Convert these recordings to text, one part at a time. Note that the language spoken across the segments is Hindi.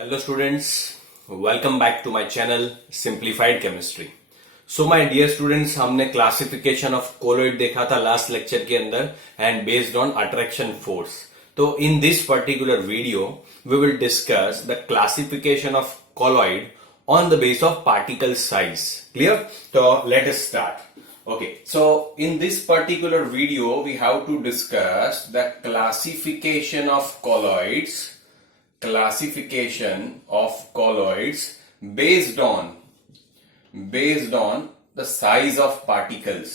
Hello students, welcome back to my channel Simplified Chemistry. So my dear students, हमने क्लासिफिकेशन ऑफ कोलॉइड देखा था लास्ट लेक्चर के अंदर and based on attraction force. तो in this particular video we will discuss the classification of colloid on the base of particle size. Clear? So let us start. Okay, so in this particular video we have to discuss the classification of colloids based on the size of particles.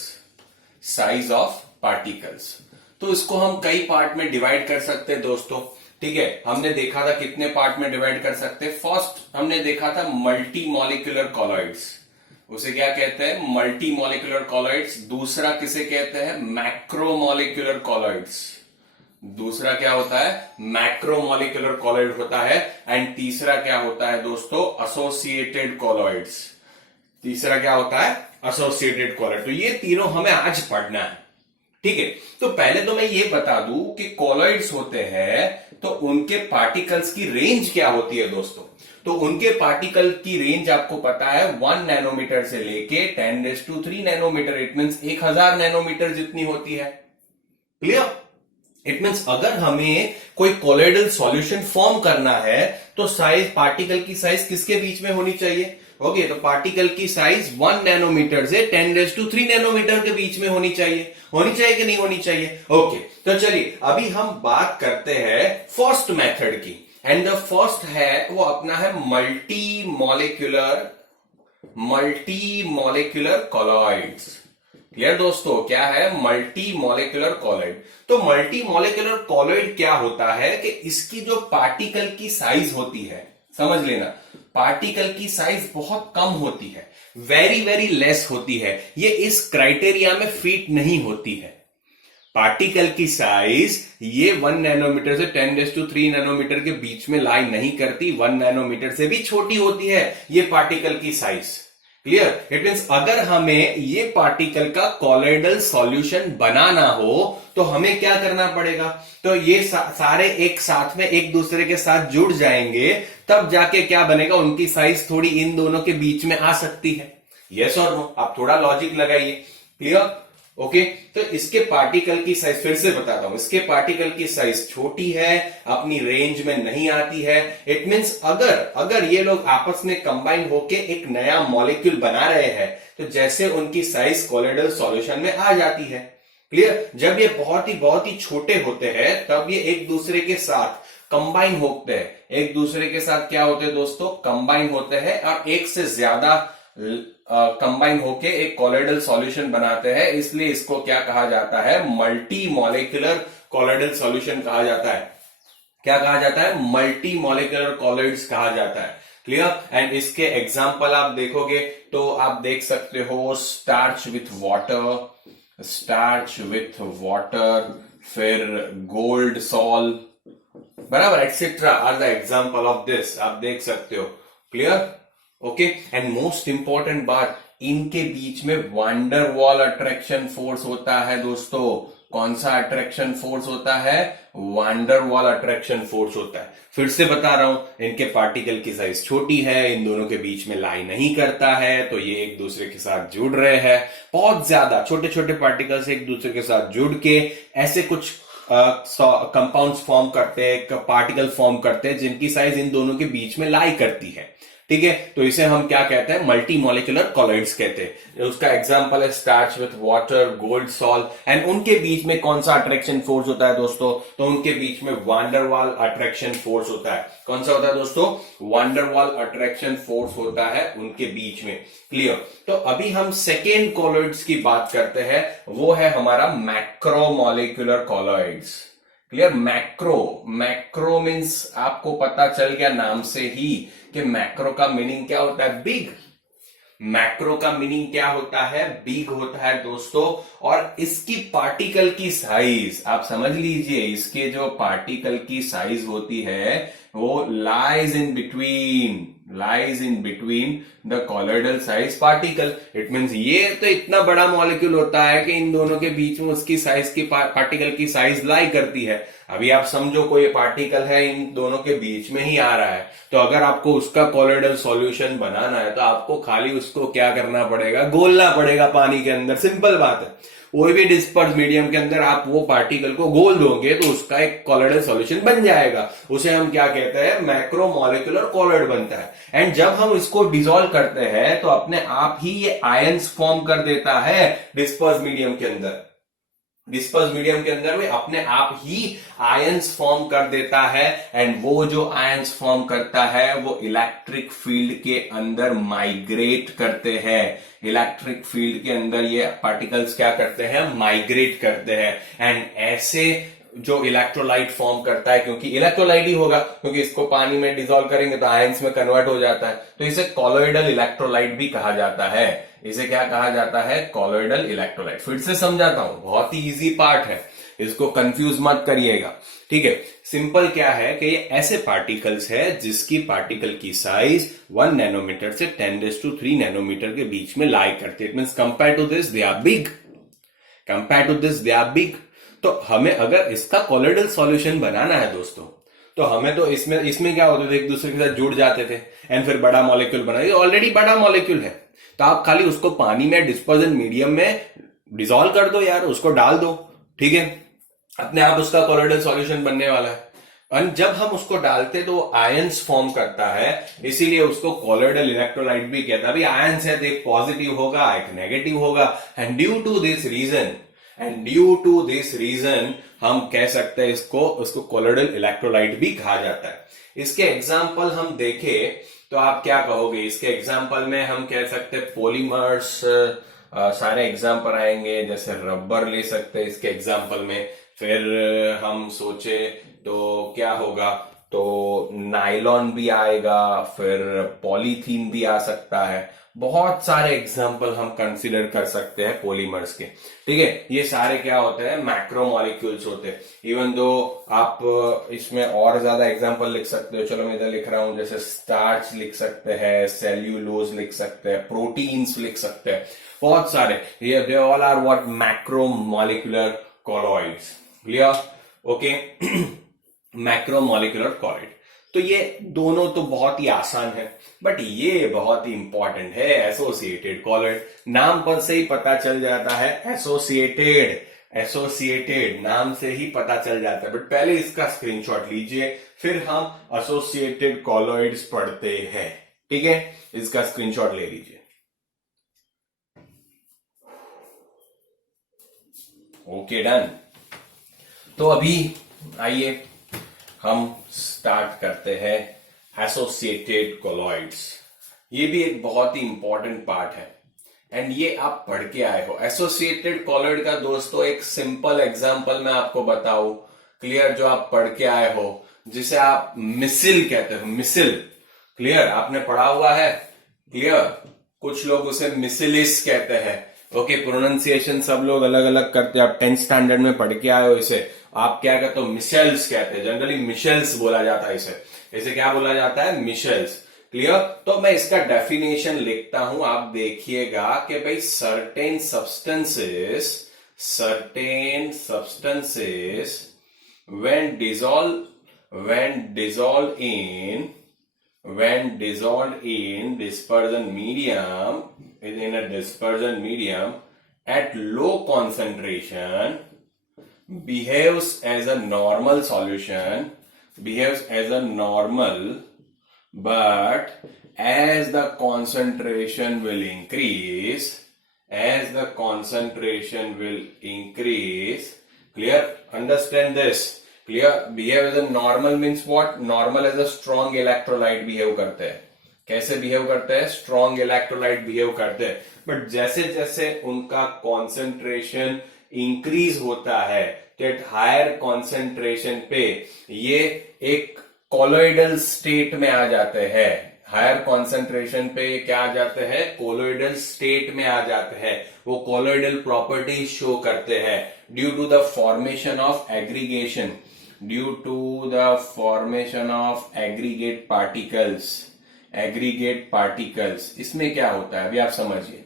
तो इसको हम कई पार्ट में डिवाइड कर सकते हैं दोस्तों. ठीक है, हमने देखा था कितने पार्ट में डिवाइड कर सकते हैं. फर्स्ट हमने देखा था मल्टी मॉलिक्यूलर कॉलॉइड्स, उसे क्या कहते हैं, मल्टी मॉलिक्यूलर कॉलॉइड्स. दूसरा किसे कहते हैं, मैक्रोमोलिक्यूलर कॉलॉइड्स. दूसरा क्या होता है, मैक्रोमोलिक्यूलर कॉलॉइड होता है. एंड तीसरा क्या होता है दोस्तों, एसोसिएटेड कॉलॉइड्स. तीसरा क्या होता है, एसोसिएटेड कॉलॉइड. तो ये तीनों हमें आज पढ़ना है. ठीक है, तो पहले तो मैं ये बता दूं कि कॉलॉइड्स होते हैं तो उनके पार्टिकल्स की रेंज क्या होती है दोस्तों. तो उनके पार्टिकल की रेंज आपको पता है 1 नैनोमीटर से लेके 10⁻³ नैनोमीटर. इट मींस 1000 नैनोमीटर जितनी होती है. क्लियर? इट मींस अगर हमें कोई कोलॉइडल सॉल्यूशन फॉर्म करना है तो साइज, पार्टिकल की साइज किसके बीच में होनी चाहिए. ओके, तो पार्टिकल की साइज 1 नैनोमीटर से 10⁻³ नैनोमीटर के बीच में होनी चाहिए. होनी चाहिए कि नहीं होनी चाहिए. ओके, तो चलिए अभी हम बात करते हैं फर्स्ट मेथड की. एंड द फर्स्ट है वो अपना है मल्टी मॉलिक्यूलर कॉलॉइड्स. क्लियर दोस्तों, क्या है, मल्टी मॉलिक्यूलर कॉलॉइड. तो मल्टी मॉलिक्यूलर कॉलॉइड क्या होता है कि इसकी जो पार्टिकल की साइज होती है, समझ लेना, पार्टिकल की साइज बहुत कम होती है, वेरी वेरी लेस होती है. ये इस क्राइटेरिया में फिट नहीं होती है. पार्टिकल की साइज ये 1 नैनोमीटर से 10⁻³ नैनोमीटर के बीच में लाई नहीं करती. 1 नैनोमीटर से भी छोटी होती है ये पार्टिकल की साइज. क्लियर? इट मींस अगर हमें ये पार्टिकल का कॉलॉइडल सॉल्यूशन बनाना हो तो हमें क्या करना पड़ेगा, तो ये सारे एक साथ में एक दूसरे के साथ जुड़ जाएंगे, तब जाके क्या बनेगा, उनकी साइज थोड़ी इन दोनों के बीच में आ सकती है. यस और नो? आप थोड़ा लॉजिक लगाइए. क्लियर? ओके, तो इसके पार्टिकल की साइज फिर से बताता हूं, इसके पार्टिकल की साइज छोटी है, अपनी रेंज में नहीं आती है. इट मींस अगर ये लोग आपस में कंबाइन होके एक नया मॉलिक्यूल बना रहे हैं तो जैसे उनकी साइज कॉलॉइडल सॉल्यूशन में आ जाती है. क्लियर? जब ये बहुत ही छोटे होते हैं तब ये एक दूसरे के साथ कंबाइन होते हैं. एक दूसरे के साथ क्या होते हैं दोस्तों, कंबाइन होते हैं और एक से ज्यादा कंबाइन होके एक कॉलॉइडल सॉल्यूशन बनाते हैं. इसलिए इसको क्या कहा जाता है, मल्टी मॉलिक्यूलर कॉलॉइडल सॉल्यूशन कहा जाता है. क्या कहा जाता है, मल्टी मॉलिक्यूलर कॉलॉइड्स कहा जाता है. क्लियर? एंड इसके एग्जांपल आप देखोगे तो आप देख सकते हो स्टार्च विथ वाटर, फिर गोल्ड सॉल, बराबर, etcetera are the example of this. आप देख सकते हो. Clear? Okay, and most important बात, इनके बीच में वैंडरवाल अट्रैक्शन फोर्स होता है दोस्तों. कौन सा अट्रैक्शन फोर्स होता है, वैंडरवाल अट्रैक्शन फोर्स होता है. फिर से बता रहा हूं, इनके पार्टिकल की साइज छोटी है, इन दोनों के बीच में लाई नहीं करता है, तो ये एक दूसरे के साथ जुड़ रहे हैं. बहुत ज्यादा छोटे छोटे पार्टिकल्स एक दूसरे के साथ जुड़ के ऐसे कुछ कंपाउंड्स फॉर्म करते हैं, पार्टिकल फॉर्म करते हैं जिनकी साइज इन दोनों के बीच में लाई करती है. ठीक है, तो इसे हम क्या कहते हैं, मल्टी मॉलिक्यूलर कॉलॉइड्स कहते हैं. उसका एग्जांपल है starch with water, gold salt. And उनके बीच में कौन सा अट्रैक्शन फोर्स होता है दोस्तों, तो उनके बीच में वैंडरवाल अट्रैक्शन फोर्स होता है. कौन सा होता है दोस्तों, वैंडरवाल अट्रैक्शन फोर्स होता है उनके बीच में. क्लियर? तो अभी हम सेकेंड कॉलॉइड्स की बात करते हैं, वो है हमारा मैक्रोमोलिक्यूलर कॉलॉइड्स. क्लियर? मैक्रो मीन्स आपको पता चल गया नाम से ही कि मैक्रो का मीनिंग क्या होता है, बिग. मैक्रो का मीनिंग क्या होता है, बिग होता है दोस्तों. और इसकी पार्टिकल की साइज आप समझ लीजिए, इसके जो पार्टिकल की साइज होती है वो lies in between the colloidal size particle. It means ये तो इतना बड़ा मॉलिक्यूल होता है कि इन दोनों के बीच में उसकी साइज की पार्टिकल की साइज लाई करती है. अभी आप समझो कोई पार्टिकल है इन दोनों के बीच में ही आ रहा है, तो अगर आपको उसका कोलोइडल सॉल्यूशन बनाना है तो आपको खाली उसको क्या करना पड़ेगा, घोलना पड़ेगा पानी के अंदर। सिंपल बात है। कोई भी डिस्पर्स मीडियम के अंदर आप वो पार्टिकल को घोल दोगे तो उसका एक कोलोइडल सॉल्यूशन बन जाएगा। उसे हम क्या कहते हैं, मैक्रोमोलिकुलर कोलोइड बनता है। एंड जब हम इसको डिसॉल्व करते हैं तो अपने आप ही ये आयंस फॉर्म कर देता है डिस्पर्स मीडियम के अंदर। डिस्पर्स मीडियम के अंदर में अपने आप ही आयंस फॉर्म कर देता है। एंड वो जो आयंस फॉर्म करता है वो इलेक्ट्रिक फील्ड के अंदर माइग्रेट करते हैं। इलेक्ट्रिक फील्ड के अंदर ये पार्टिकल्स क्या करते हैं, माइग्रेट करते हैं। एंड ऐसे जो इलेक्ट्रोलाइट फॉर्म करता है, क्योंकि इलेक्ट्रोलाइट ही होगा, क्योंकि इसको पानी में डिसॉल्व करेंगे तो आयंस में कन्वर्ट हो जाता है, तो इसे कॉलोइडल इलेक्ट्रोलाइट भी कहा जाता है। इसे क्या कहा जाता है, कॉलोइडल इलेक्ट्रोलाइट। फिर से समझाता हूं, बहुत ही इजी पार्ट है, इसको कंफ्यूज मत करिएगा, ठीक है। सिंपल क्या है कि ये ऐसे पार्टिकल्स है जिसकी पार्टिकल की साइज 1 नैनोमीटर से 10⁻³ नैनोमीटर के बीच में लाई करती है। It means compare to this they are big, compare to this they are big. तो हमें अगर इसका कोलोइडल सॉल्यूशन बनाना है दोस्तों, तो हमें तो इसमें क्या होता था, एक दूसरे के साथ जुड़ जाते थे एंड फिर बड़ा मॉलिक्यूल बना। ये ऑलरेडी बड़ा मॉलिक्यूल है, तो आप खाली उसको पानी में डिस्पर्जन मीडियम में डिसॉल्व कर दो यार, उसको डाल दो, ठीक है, अपने आप उसका कोलोइडल सॉल्यूशन बनने वाला है। और जब हम उसको डालते तो आयंस फॉर्म करता है, इसीलिए उसको कोलोइडल इलेक्ट्रोलाइट भी कहता है। अभी आयंस है तो एक पॉजिटिव होगा एक नेगेटिव होगा। And due to this reason हम कह सकते हैं उसको कोलोइडल इलेक्ट्रोलाइट भी कहा जाता है। इसके एग्जाम्पल हम देखें तो आप क्या कहोगे, इसके एग्जाम्पल में हम कह सकते हैं पॉलीमर्स, सारे एग्जाम्पल आएंगे, जैसे रबर ले सकते हैं इसके एग्जाम्पल में। फिर हम सोचे तो क्या होगा, तो नायलॉन भी आएगा, फिर पॉलीथीन भी आ सकता है। बहुत सारे एग्जाम्पल हम कंसीडर कर सकते हैं पॉलीमर्स के, ठीक है। ये सारे क्या होते हैं, मैक्रोमोलिक्यूल्स होते हैं। इवन दो आप इसमें और ज्यादा एग्जाम्पल लिख सकते हो, चलो मैं इधर लिख रहा हूं, जैसे स्टार्च लिख सकते हैं, सेल्यूलोज लिख सकते हैं, प्रोटीन्स लिख सकते हैं, बहुत सारे। ये they all are what, macromolecular colloids. Clear, okay. Macromolecular colloid, तो ये दोनों तो बहुत ही आसान है, बट ये बहुत ही इंपॉर्टेंट है, एसोसिएटेड कॉलॉइड। नाम पर से ही पता चल जाता है, एसोसिएटेड नाम से ही पता चल जाता है। बट पहले इसका स्क्रीनशॉट लीजिए, फिर हम एसोसिएटेड कॉलॉइड्स पढ़ते हैं, ठीक है। इसका स्क्रीनशॉट ले लीजिए। Okay, done. तो अभी आइए हम स्टार्ट करते हैं एसोसिएटेड कॉलॉइड्स। ये भी एक बहुत ही इंपॉर्टेंट पार्ट है एंड ये आप पढ़ के आए हो। एसोसिएटेड कॉलॉइड का दोस्तों एक सिंपल एग्जांपल मैं आपको बताऊं, क्लियर, जो आप पढ़ के आए हो, जिसे आप मिसिल कहते हो। मिसिल, क्लियर, आपने पढ़ा हुआ है, क्लियर। कुछ लोग उसे मिसिलिस कहते हैं, ओके। प्रोनाउंसिएशन सब लोग अलग अलग करते हैं। आप 10th स्टैंडर्ड में पढ़ के आए हो इसे। आप क्या कहते हो, मिशेल्स कहते हैं, जनरली मिशेल्स बोला जाता है इसे क्या बोला जाता है, मिशेल्स, क्लियर। तो मैं इसका डेफिनेशन लिखता हूं, आप देखिएगा कि भाई certain substances when dissolved in dispersion medium, in a dispersion medium at low concentration behaves as a normal solution, but as the concentration will increase, clear, understand this, clear, behave as a normal means what, normal as a strong electrolyte behave करते हैं। कैसे बिहेव करते हैं, स्ट्रॉन्ग इलेक्ट्रोलाइट बिहेव करते हैं। बट जैसे जैसे उनका कॉन्सेंट्रेशन इंक्रीज होता है, एट हायर कॉन्सेंट्रेशन पे ये एक कोलोइडल स्टेट में आ जाते हैं। हायर कॉन्सेंट्रेशन पे क्या आ जाते हैं, कोलोइडल स्टेट में आ जाते हैं। वो कोलोइडल प्रॉपर्टीज शो करते हैं due to the formation of aggregation, aggregate particles. इसमें क्या होता है अभी आप समझिए।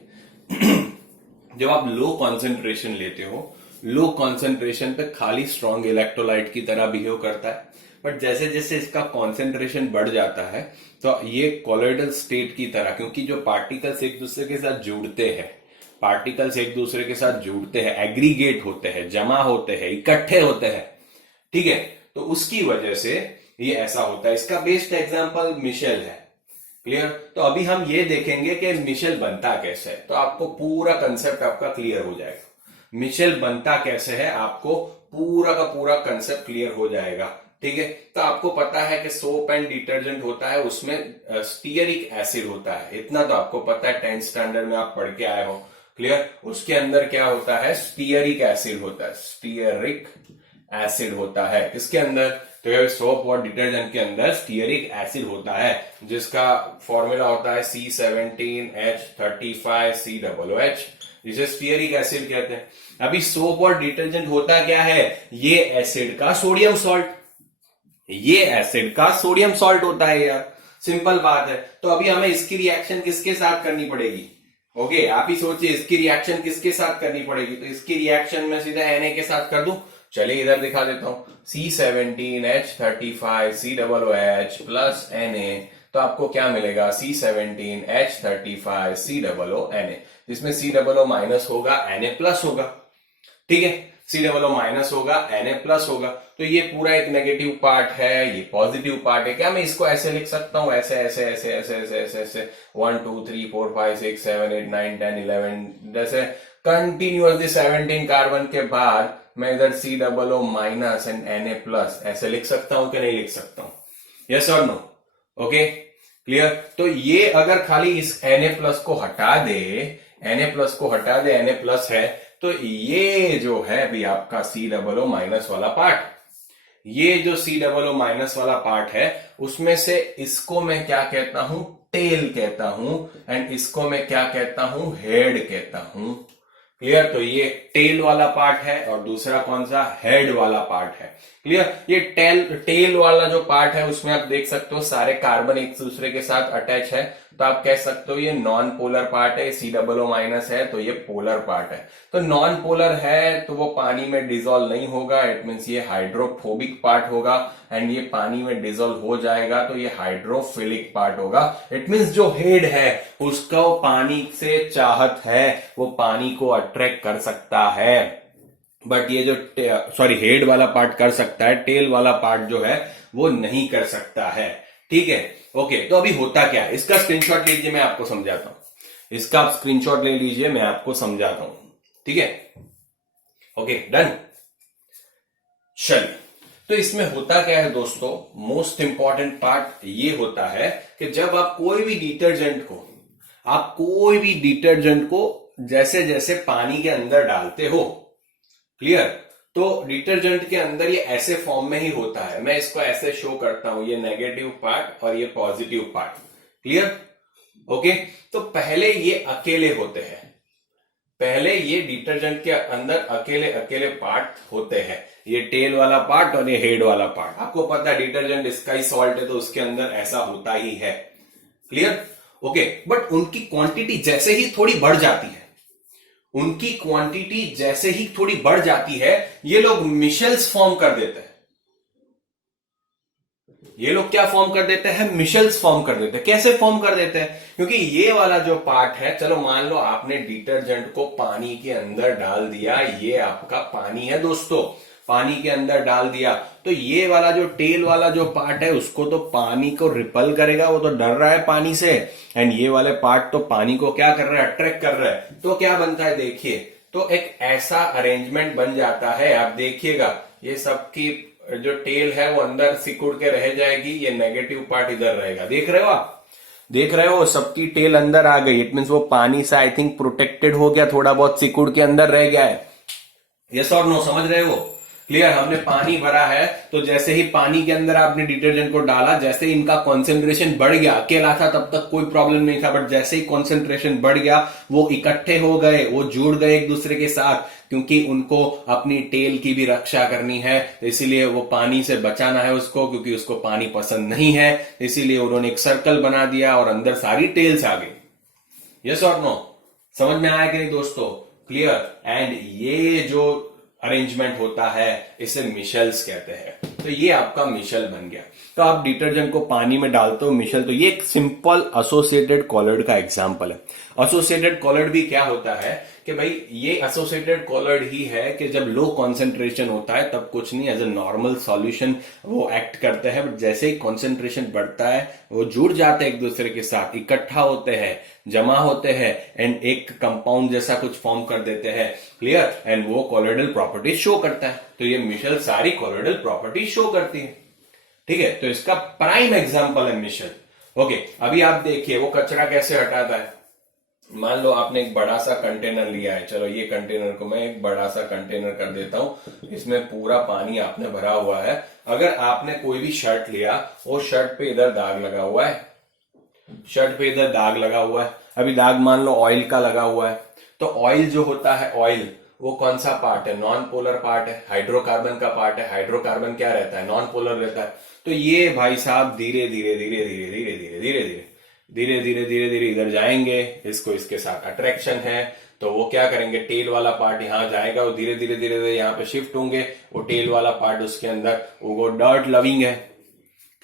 जब आप लो कॉन्सेंट्रेशन लेते हो लो कॉन्सेंट्रेशन पे खाली स्ट्रॉन्ग इलेक्ट्रोलाइट की तरह बिहेव करता है, बट जैसे जैसे इसका कॉन्सेंट्रेशन बढ़ जाता है तो ये कॉलोइडल स्टेट की तरह, क्योंकि जो पार्टिकल्स एक दूसरे के साथ जुड़ते हैं, पार्टिकल्स एक दूसरे के साथ जुड़ते हैं, एग्रीगेट होते हैं, जमा होते हैं, इकट्ठे होते हैं, ठीक है, तो उसकी वजह से ये ऐसा होता है। इसका बेस्ट एग्जांपल मिशेल है। क्लियर? तो अभी हम ये देखेंगे कि मिशेल बनता कैसे है, तो आपको पूरा कंसेप्ट आपका क्लियर हो जाएगा। मिशेल बनता कैसे है आपको पूरा का पूरा कंसेप्ट क्लियर हो जाएगा, ठीक है। तो आपको पता है कि सोप एंड डिटर्जेंट होता है, उसमें स्टीयरिक एसिड होता है, इतना तो आपको पता है, 10th स्टैंडर्ड में आप पढ़ के आए हो। क्लियर? उसके अंदर क्या होता है, स्टीयरिक एसिड होता है, स्टीयरिक एसिड होता है। इसके अंदर तो सोप और डिटर्जेंट के अंदर स्टीयरिक एसिड होता है, जिसका फॉर्मूला होता है C17H35COOH, जिसे स्टीयरिक एसिड कहते हैं। अभी सोप और डिटर्जेंट होता क्या है, ये एसिड का सोडियम सॉल्ट, ये एसिड का सोडियम सॉल्ट होता है यार, सिंपल बात है। तो अभी हमें इसकी रिएक्शन किसके साथ करनी पड़ेगी? ओके, आप ही सोचिए इसकी रिएक्शन किसके साथ करनी पड़ेगी। तो इसकी रिएक्शन में सीधा Na के साथ कर दूं, चलिए इधर दिखा देता हूं, C17H35COOH प्लस Na, तो आपको क्या मिलेगा, C17H35COONA, जिसमें COO माइनस होगा, Na प्लस होगा, ठीक है, COO माइनस होगा, Na प्लस होगा। तो ये पूरा एक नेगेटिव पार्ट है, ये पॉजिटिव पार्ट है। क्या मैं इसको ऐसे लिख सकता हूं, ऐसे ऐसे ऐसे ऐसे ऐसे ऐसे ऐसे 1 2 3 4 5 6 7 8 9 10 11, जैसे कंटिन्यूअसली 17 कार्बन के बाद मैं इधर COO minus and Na plus ऐसे लिख सकता हूं कि नहीं लिख सकता हूं? यस और नो? Okay, clear? तो ये अगर खाली इस Na प्लस को हटा दे, Na प्लस को हटा दे, Na प्लस है, तो ये जो है भी आपका COO माइनस वाला पार्ट, ये जो COO माइनस वाला पार्ट है, उसमें से इसको मैं क्या कहता हूं, टेल कहता हूं, एंड इसको मैं क्या कहता हूं, हेड कहता हूं। क्लियर? तो ये टेल वाला पार्ट है और दूसरा कौन सा, हेड वाला पार्ट है। क्लियर? ये टेल वाला जो पार्ट है उसमें आप देख सकते हो सारे कार्बन एक दूसरे के साथ अटैच है, तो आप कह सकते हो ये नॉन पोलर पार्ट है, COO माइनस है तो ये पोलर पार्ट है। तो नॉन पोलर है तो वो पानी में डिजोल्व नहीं होगा, इट मीन्स ये हाइड्रोफोबिक पार्ट होगा, एंड ये पानी में डिजोल्व हो जाएगा तो ये हाइड्रोफिलिक पार्ट होगा। इट मीन्स जो हेड है उसका पानी से चाहत है, वो पानी को अट्रैक्ट कर सकता है, बट ये जो हेड वाला पार्ट कर सकता है, टेल वाला पार्ट जो है वो नहीं कर सकता है, ठीक है। ओके, तो अभी होता क्या है, इसका स्क्रीनशॉट लीजिए, मैं आपको समझाता हूं, इसका आप स्क्रीनशॉट ले लीजिए, मैं आपको समझाता हूं, ठीक है। Okay, done. चलिए, तो इसमें होता क्या है दोस्तों, मोस्ट इंपॉर्टेंट पार्ट ये होता है कि जब आप कोई भी डिटर्जेंट को जैसे जैसे पानी के अंदर डालते हो, क्लियर, तो डिटर्जेंट के अंदर ये ऐसे फॉर्म में ही होता है। मैं इसको ऐसे शो करता हूं, ये नेगेटिव पार्ट और ये पॉजिटिव पार्ट, क्लियर? ओके, तो पहले ये अकेले होते हैं, पहले ये डिटर्जेंट के अंदर अकेले अकेले पार्ट होते हैं, ये टेल वाला पार्ट और ये हेड वाला पार्ट। आपको पता है डिटर्जेंट इसका ही सॉल्ट है तो उसके अंदर ऐसा होता ही है, क्लियर? ओके, बट उनकी क्वांटिटी जैसे ही थोड़ी बढ़ जाती है, उनकी क्वांटिटी जैसे ही थोड़ी बढ़ जाती है, ये लोग मिशेल्स फॉर्म कर देते हैं। ये लोग क्या फॉर्म कर देते हैं, मिशेल्स फॉर्म कर देते हैं। कैसे फॉर्म कर देते हैं, क्योंकि ये वाला जो पार्ट है, चलो मान लो आपने डिटर्जेंट को पानी के अंदर डाल दिया, ये आपका पानी है दोस्तों, पानी के अंदर डाल दिया, तो ये वाला जो टेल वाला जो पार्ट है उसको तो पानी को रिपल करेगा, वो तो डर रहा है पानी से, एंड ये वाले पार्ट तो पानी को क्या कर रहा है, अट्रैक्ट कर रहा है। तो क्या बनता है देखिए, तो एक ऐसा अरेंजमेंट बन जाता है, आप देखिएगा ये सबकी जो टेल है वो अंदर सिकुड़ के रह जाएगी, ये नेगेटिव पार्ट इधर रहेगा, देख रहे हो आप, देख रहे हो, सबकी टेल अंदर आ गई, इट मीन्स वो पानी से आई थिंक प्रोटेक्टेड हो गया, थोड़ा बहुत सिकुड़ के अंदर रह गया है। यस और नो, समझ रहे हो? क्लियर? हमने पानी भरा है, तो जैसे ही पानी के अंदर आपने डिटर्जेंट को डाला, जैसे ही इनका कॉन्सेंट्रेशन बढ़ गया, अकेला था तब तक कोई प्रॉब्लम नहीं था, बट जैसे ही कॉन्सेंट्रेशन बढ़ गया, वो इकट्ठे हो गए, वो जुड़ गए एक दूसरे के साथ, क्योंकि उनको अपनी टेल की भी रक्षा करनी है, इसीलिए वो पानी से बचाना है उसको, क्योंकि उसको पानी पसंद नहीं है, इसीलिए उन्होंने एक सर्कल बना दिया और अंदर सारी टेल्स आ गई। यस और नो, समझ में आया कि नहीं दोस्तों? क्लियर? एंड ये जो अरेंजमेंट होता है, इसे मिशेल्स कहते हैं। तो ये आपका मिशेल बन गया। तो आप डिटर्जेंट को पानी में डालते हो मिशेल, तो ये एक सिंपल एसोसिएटेड कॉलर्ड का एग्जांपल है। एसोसिएटेड कॉलर्ड भी क्या होता है कि भाई ये एसोसिएटेड कॉलर्ड ही है कि जब लो कॉन्सेंट्रेशन होता है तब कुछ नहीं, एज ए नॉर्मल सॉल्यूशन वो एक्ट करते हैं, बट जैसे ही कॉन्सेंट्रेशन बढ़ता है वो जुड़ जाते हैं एक दूसरे के साथ, इकट्ठा होते हैं, जमा होते हैं एंड एक कंपाउंड जैसा कुछ फॉर्म कर देते हैं। क्लियर? एंड वो कॉलॉइडल प्रॉपर्टी शो करता है। तो ये मिशेल सारी कॉलॉइडल प्रॉपर्टी शो करती है। ठीक है, तो इसका प्राइम एग्जांपल है मिशेल। ओके, अभी आप देखिए वो कचरा कैसे हटाता है। मान लो आपने एक बड़ा सा कंटेनर लिया है, चलो ये कंटेनर को मैं एक बड़ा सा कंटेनर कर देता हूं, इसमें पूरा पानी आपने भरा हुआ है। अगर आपने कोई भी शर्ट लिया, वो शर्ट पे इधर दाग लगा हुआ है, शर्ट पे इधर दाग लगा हुआ है, अभी दाग मान लो ऑयल का लगा हुआ है। तो ऑयल जो होता है, ऑयल वो कौन सा पार्ट है? नॉन पोलर पार्ट है, हाइड्रोकार्बन का पार्ट है। हाइड्रोकार्बन क्या रहता है? नॉन पोलर रहता है। तो ये भाई साहब धीरे धीरे धीरे धीरे धीरे धीरे धीरे धीरे धीरे धीरे धीरे धीरे इधर जाएंगे, इसको इसके साथ अट्रैक्शन है, तो वो क्या करेंगे, टेल वाला पार्ट यहां जाएगा, वो धीरे धीरे धीरे धीरे यहाँ पे शिफ्ट होंगे, वो टेल वाला पार्ट उसके अंदर, वो डर्ट लविंग है।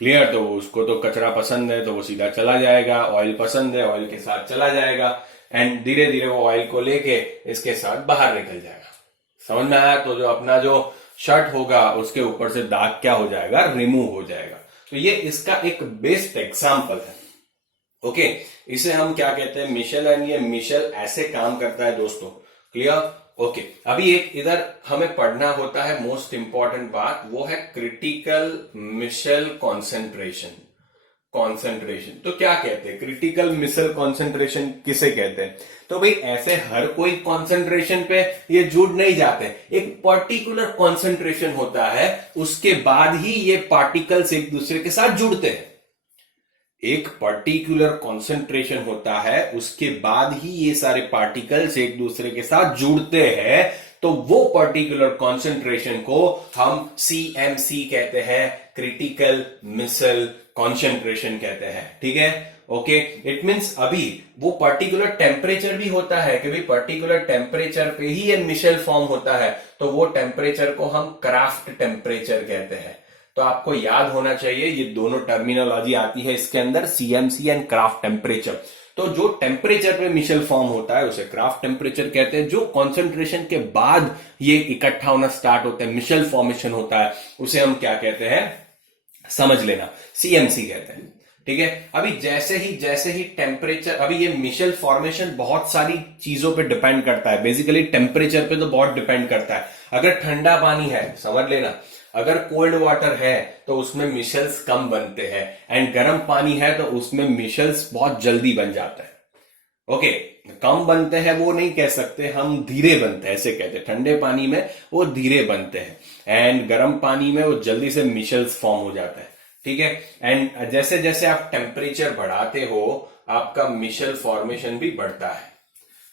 क्लियर? तो उसको तो कचरा पसंद है तो वो सीधा चला जाएगा, ऑयल पसंद है ऑयल के साथ चला जाएगा, एंड धीरे धीरे वो ऑयल को लेके इसके साथ बाहर निकल जाएगा। समझ में आया? तो जो अपना जो शर्ट होगा उसके ऊपर से दाग क्या हो जाएगा, रिमूव हो जाएगा। तो ये इसका एक बेस्ट एग्जाम्पल है। ओके, इसे हम क्या कहते हैं, मिशेल, एंड ये मिशेल ऐसे काम करता है दोस्तों। क्लियर? ओके, अभी एक इधर हमें पढ़ना होता है मोस्ट इंपॉर्टेंट बात, वो है क्रिटिकल मिशेल कॉन्सेंट्रेशन। कॉन्सेंट्रेशन तो क्या कहते हैं, क्रिटिकल मिशेल कॉन्सेंट्रेशन किसे कहते हैं? तो भाई ऐसे हर कोई कॉन्सेंट्रेशन पे ये जुड़ नहीं जाते, एक पर्टिकुलर कॉन्सेंट्रेशन होता है, उसके बाद ही ये पार्टिकल्स एक दूसरे के साथ जुड़ते हैं। एक पर्टिकुलर कॉन्सेंट्रेशन होता है, उसके बाद ही ये सारे पार्टिकल्स एक दूसरे के साथ जुड़ते हैं। तो वो पर्टिकुलर कॉन्सेंट्रेशन को हम CMC कहते हैं, क्रिटिकल मिशेल कॉन्सेंट्रेशन कहते हैं। ठीक है? ओके, इट मींस अभी वो पर्टिकुलर टेम्परेचर भी होता है कि भाई पर्टिकुलर टेम्परेचर पे ही ये मिशेल फॉर्म होता है, तो वो टेम्परेचर को हम क्राफ्ट टेम्परेचर कहते हैं। तो आपको याद होना चाहिए, ये दोनों टर्मिनोलॉजी आती है इसके अंदर, CMC एंड क्राफ्ट टेम्परेचर। तो जो टेम्परेचर पे मिशेल फॉर्म होता है उसे क्राफ्ट टेम्परेचर कहते हैं। जो कॉन्सेंट्रेशन के बाद ये इकट्ठा होना स्टार्ट होता है, मिशेल फॉर्मेशन होता है, उसे हम क्या कहते हैं, समझ लेना, CMC कहते हैं। ठीक है? अभी जैसे ही टेम्परेचर, अभी ये मिशेल फॉर्मेशन बहुत सारी चीजों पे डिपेंड करता है, बेसिकली टेम्परेचर पे तो बहुत डिपेंड करता है। अगर ठंडा पानी है, समझ लेना, अगर कोल्ड वाटर है तो उसमें मिशेल्स कम बनते हैं, एंड गर्म पानी है तो उसमें मिशेल्स बहुत जल्दी बन जाता है। ओके, कम बनते हैं वो नहीं कह सकते हम, धीरे बनते हैं ऐसे कहते हैं। ठंडे पानी में वो धीरे बनते हैं, एंड गर्म पानी में वो जल्दी से मिशेल्स फॉर्म हो जाता है। ठीक है? एंड जैसे जैसे आप टेम्परेचर बढ़ाते हो, आपका मिशेल फॉर्मेशन भी बढ़ता है।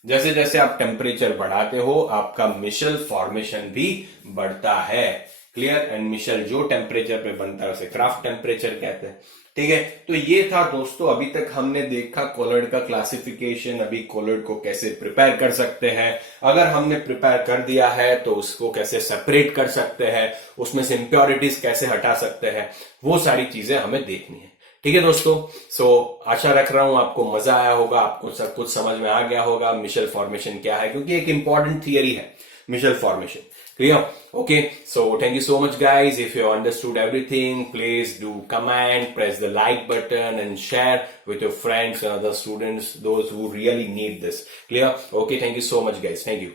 जैसे जैसे आप टेम्परेचर बढ़ाते हो, आपका मिशेल फॉर्मेशन भी बढ़ता है। क्लियर? एंड मिशेल जो टेम्परेचर पे बनता है उसे क्राफ्ट टेम्परेचर कहते हैं। ठीक है? तो ये था दोस्तों, अभी तक हमने देखा कॉलॉइड का क्लासिफिकेशन, अभी कॉलॉइड को कैसे प्रिपेयर कर सकते हैं, अगर हमने प्रिपेयर कर दिया है तो उसको कैसे सेपरेट कर सकते हैं, उसमें से इंप्योरिटीज कैसे हटा सकते हैं, वो सारी चीजें हमें देखनी है। ठीक है दोस्तों? सो आशा रख रहा हूं आपको मजा आया होगा, आपको सब कुछ समझ में आ गया होगा मिशेल फॉर्मेशन क्या है, क्योंकि एक इंपॉर्टेंट थियरी है micelle formation. Clear? Okay, so thank you so much guys. If you understood everything, please do comment, press the like button and share with your friends and other students, those who really need this. Clear? Okay, thank you so much guys. Thank you.